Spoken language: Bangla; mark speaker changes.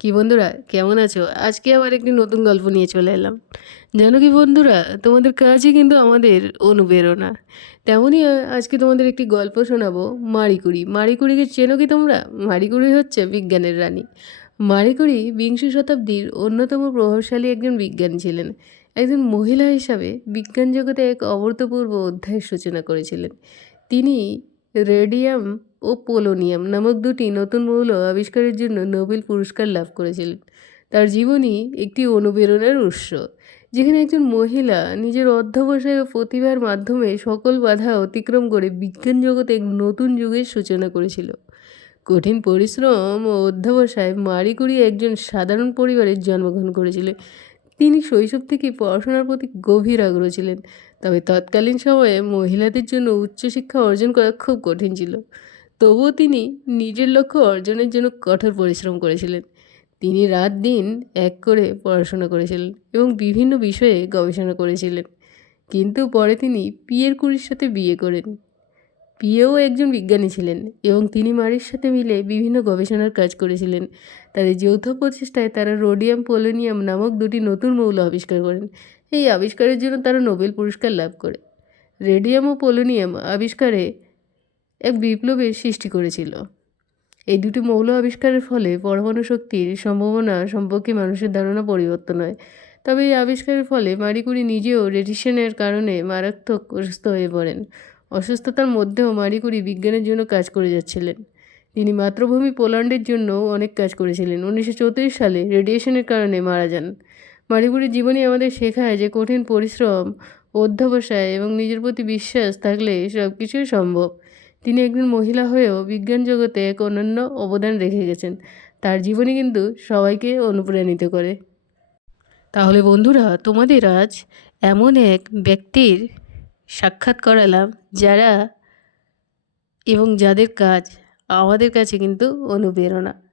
Speaker 1: কি বন্ধুরা, কেমন আছো? আজকে আবার একটি নতুন গল্প নিয়ে চলে এলাম। জানো কি বন্ধুরা, তোমাদের কাছে কিন্তু আমাদের অনুপ্রেরণা। তেমনই আজকে তোমাদের একটি গল্প শোনাবো মারিকুড়ি মারিকুড়িকে চেনো কি তোমরা? মারিকুড়ি হচ্ছে বিজ্ঞানের রানী। মারিকুড়ি বিংশ শতাব্দীর অন্যতম প্রভাবশালী একজন বিজ্ঞানী ছিলেন। একজন মহিলা হিসাবে বিজ্ঞান জগতে এক অভূতপূর্ব অধ্যায়ের সূচনা করেছিলেন। তিনি রেডিয়াম ও পোলোনিয়াম নামক দুটি নতুন মৌল আবিষ্কারের জন্য নোবেল পুরস্কার লাভ করেছিলেন। তার জীবনী একটি অনুপ্রেরণার উৎস, যেখানে একজন মহিলা নিজের অধ্যবসায় ও প্রতিভার মাধ্যমে সকল বাধা অতিক্রম করে বিজ্ঞান জগতে এক নতুন যুগের সূচনা করেছিল। কঠিন পরিশ্রম ও অধ্যবসায় মারি কুরি একজন সাধারণ পরিবারে জন্মগ্রহণ করেছিলেন। তিনি শৈশব থেকে পড়াশোনার প্রতি গভীর আগ্রহ ছিলেন, তবে তৎকালীন সময়ে মহিলাদের জন্য উচ্চশিক্ষা অর্জন করা খুব কঠিন ছিল। তবুও তিনি নিজের লক্ষ্য অর্জনের জন্য কঠোর পরিশ্রম করেছিলেন। তিনি রাত দিন এক করে পড়াশোনা করেছিলেন এবং বিভিন্ন বিষয়ে গবেষণা করেছিলেন। কিন্তু পরে তিনি পিয়ের কুরির সাথে বিয়ে করেন। পিয়েও একজন বিজ্ঞানী ছিলেন এবং তিনি মারির সাথে মিলে বিভিন্ন গবেষণার কাজ করেছিলেন। তাদের যৌথ প্রচেষ্টায় তারা রোডিয়াম পোলোনিয়াম নামক দুটি নতুন মৌল আবিষ্কার করেন। এই আবিষ্কারের জন্য তারা নোবেল পুরস্কার লাভ করে। রেডিয়াম ও পোলোনিয়াম আবিষ্কারে এক বিপ্লবের সৃষ্টি করেছিল। এই দুটি মৌল আবিষ্কারের ফলে পরমাণু শক্তির সম্ভাবনা সম্পর্কে মানুষের ধারণা পরিবর্তন হয়। তবে এই আবিষ্কারের ফলে মারি কুরি নিজেও রেডিয়েশনের কারণে মারাত্মক অসুস্থ হয়ে পড়েন। অসুস্থতার মধ্যেও মারি কুরি বিজ্ঞানের জন্য কাজ করে যাচ্ছিলেন। তিনি মাতৃভূমি পোল্যান্ডের জন্য অনেক কাজ করেছিলেন। উনিশশো চৌত্রিশ সালে রেডিয়েশনের কারণে মারা যান। মারিকুরির জীবনী আমাদের শেখায় যে কঠিন পরিশ্রম, অধ্যবসায় এবং নিজের প্রতি বিশ্বাস থাকলে সব কিছুই সম্ভব। তিনি একজন মহিলা হয়েও বিজ্ঞান জগতে এক অনন্য অবদান রেখে গেছেন। তার জীবনী কিন্তু সবাইকে অনুপ্রাণিত করে। তাহলে বন্ধুরা, তোমাদের আজ এমন এক ব্যক্তির সাক্ষাৎ করালাম যারা এবং যাদের কাজ আমাদের কাছে কিন্তু অনুপ্রেরণা।